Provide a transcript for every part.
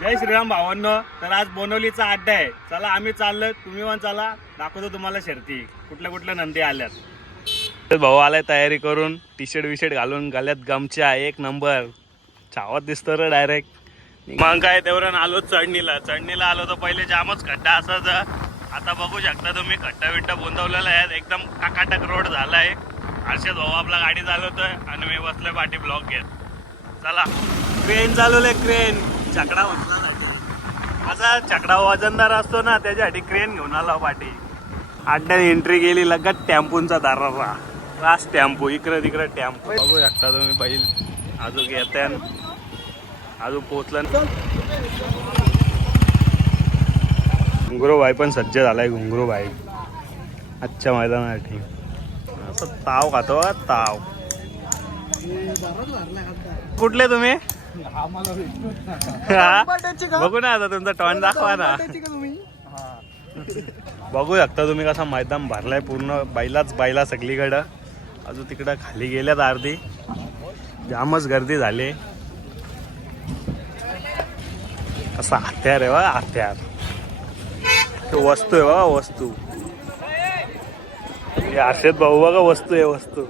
जय श्रीराम भावांनो. तर आज बोनवलीचा अड्डा आहे. चला आम्ही चाललोय, तुम्ही पण चला. दाखवतो तुम्हाला शर्ती कुठल्या कुठल्या नंदी आल्यात. भाऊ आलाय तयारी करून, टी शर्ट विशर्ट घालून, गल्यात गमच्या एक नंबर चावत दिसतो रे डायरेक्ट. मग काय तेवढं आलो चढणीला आलो तर पहिले जामच खड्डा असायचा. आता बघू शकता तुम्ही खड्डा बिड्डा बोंदवलेला आहे, एकदम टाकाटक रोड झालाय. हर्षद भाऊ आपला गाडी चालवतोय आणि मी बसलोय पाठी ब्लॉक घेत. चला क्रेन चालवलंय, क्रेन छकडा उचलण्यासाठी. असा छकडा वजनदार असतो ना, त्याच्यासाठी क्रेन घेऊन आला पाठी. अड्ड्यात एंट्री केली, लगत टेम्पूंचा दारारा रास टेम्पो, इकडे तिकडे टेम्पो. बघू शकता तुम्ही बैल अजून येत्या, अजून पोचलं. घुंगरू भाई पण सज्ज झालाय. घुंगरू भाई आजच्या मैदानासाठी असं ताव खातो. ताव कुठले तुम्ही? बघू ना आता तुमचा टॉन दाखवा ना. बघू शकता तुम्ही कसा मैदान भरलाय पूर्ण. बैला सगळीकडं. अजून तिकडं खाली गेल्यात अर्धी, जामच गर्दी झाली. कसा हत्यार आहे बा, हत्यार वस्तू आहे बघा, वस्तू. हर्षद भाऊ बघा, वस्तू आहे वस्तू.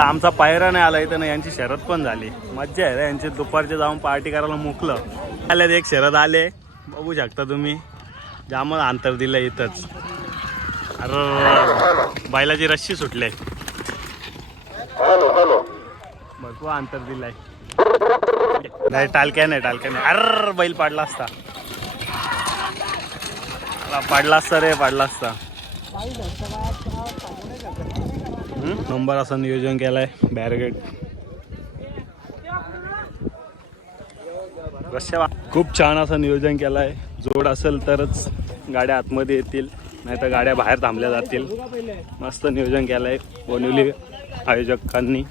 आमचा पायरा नाही आला इथं ना, यांची शरद पण झाली. मज्जा आहे रे यांची. दुपारचे जाऊन पार्टी करायला मोकलं आल्यात. एक शरद आले, बघू शकता तुम्ही. जामच अंतर दिलं इथंच. अरे बैलाची रस्सी सुटले, भरपूर अंतर दिलंय. नाही टालक्या नाही. अरे बैल पाडला असता, पाडला असता. नंबर असं नियोजन केलंय. बॅरिगेड खूप छान असं नियोजन केलंय. जोड असेल तरच गाड्या आतमध्ये येतील, नाहीतर गाड्या बाहेर थांबल्या जातील. मस्त नियोजन केलंय बोनिवली आयोजकांनी.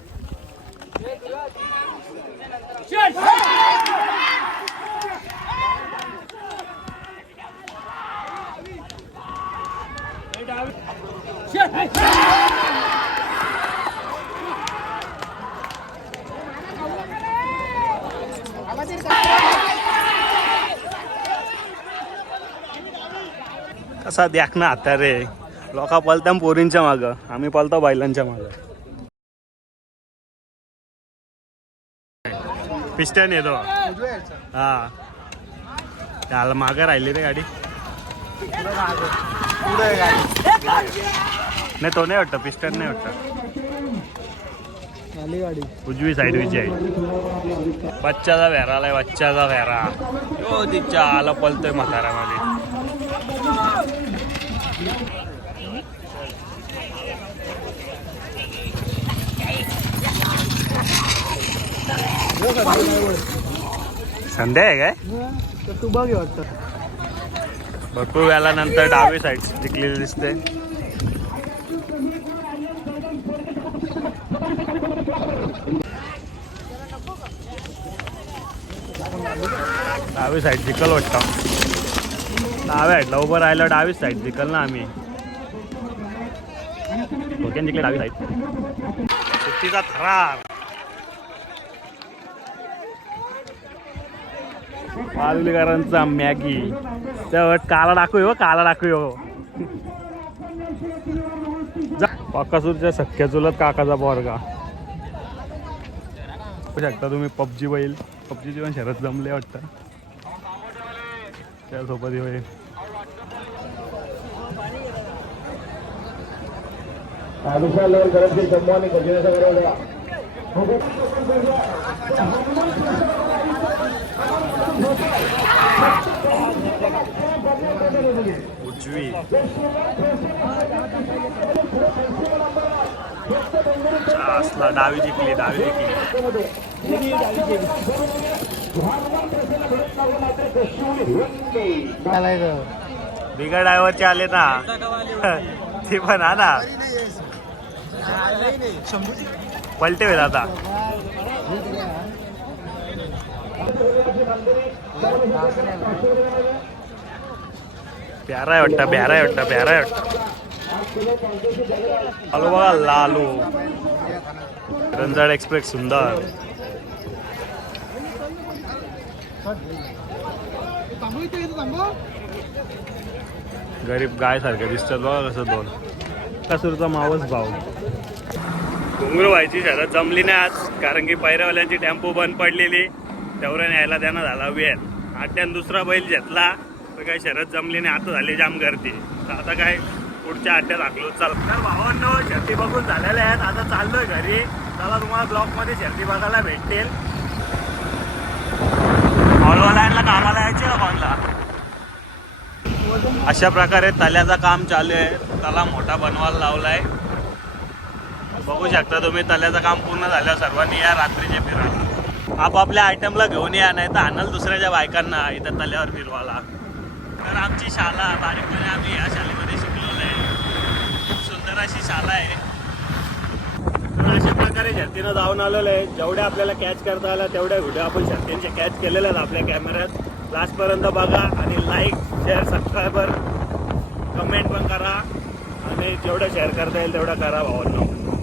कसा द्याक ना आता रे. लोका पलता पोरींच्या माग, आम्ही पलतो बैलांच्या माग. पिस्टन येतो हा, त्याला मागं राहिली रे गाडी. नाही तो नाही वाटतं, पिस्टन नाही वाटतं. उजवी साईड विची आहे. बच्चाचा वेरा आलाय, बच्चाचा वेरा. हो तिच्या आला पलतोय म्हाताऱ्यामध्ये. संध्या आहे काय तू बघ. वाटतं भरपूर वेळानंतर डावी साईड जिंकलेली दिसते. डावी साईड जिंकल वाटतं. डाव्या साईडला उभं राहिलं, डावी साईड जिंकल ना आम्ही. ओके जिंकले डावी साईड. सुट्टीचा थरार. पालवीकरांचा मॅगी त्या काला टाकू, काला टाकू. पाकासूरच्या सख्या चुलत काकाचा पोरगा. बघू शकता तुम्ही. पबजी बैल, पबजीची पण शरद जमले वाटतं त्यासोबत. होईल उजवी असला. डावी जिंकली. बिगा ड्रायव्हरचे आले ना ते पण. हा ना पलटे होईल आता. प्यारा आहे वाटतं. आलो बघा लालू. रंजाड एक्सप्रेस सुंदर. गरीब गाय सारखं दिसतात बघा कसं दोन कसूरचा मावस भाव. घुंगरू व्हायची शरद जमली नाही आज, कारण की पैरावाल्यांची टेम्पो बंद पडलेली, तेवढ्या न्यायला त्यांना झाला वेळ. आट्यान दुसरा बैल घेतला तर काही शरद जमली नाही, आता झाली जाम गर्दी. तर आता काय पुढच्या आट्यात आखलो चाल. तर भावांनो शर्ती बघून झालेल्या आहेत, आता चाललोय घरी. चला तुम्हाला ब्लॉकमध्ये शर्ती बघायला भेटतील. हॉलवाल्यांना कामाला यायचे का कोणला. अशा प्रकारे तल्याचं काम चालू आहे. तला मोठा बनवायला लावलाय, बघू शकता तुम्ही. तल्याचं काम पूर्ण झाल्यावर सर्वांनी या रात्रीचे फिरायला आपापल्या आयटमला घेऊन या, नाही तर आणाल दुसऱ्याच्या बायकांना इथं तल्यावर फिरवायला. तर आमची शाळा बारीकपणे आम्ही या शाळेमध्ये शिकलेलो आहे. खूप सुंदर अशी शाळा आहे. तर अशा प्रकारे शर्तीनं जाऊन आलेलो आहे. जेवढ्या आपल्याला कॅच करता आला तेवढ्या व्हिडिओ आपण शर्तींचे कॅच केलेले आहेत आपल्या कॅमेऱ्यात. लास्टपर्यंत बघा आणि लाईक शेअर सबस्क्रायबर कमेंट पण करा, आणि जेवढं शेअर करता येईल तेवढं करा भावांनो.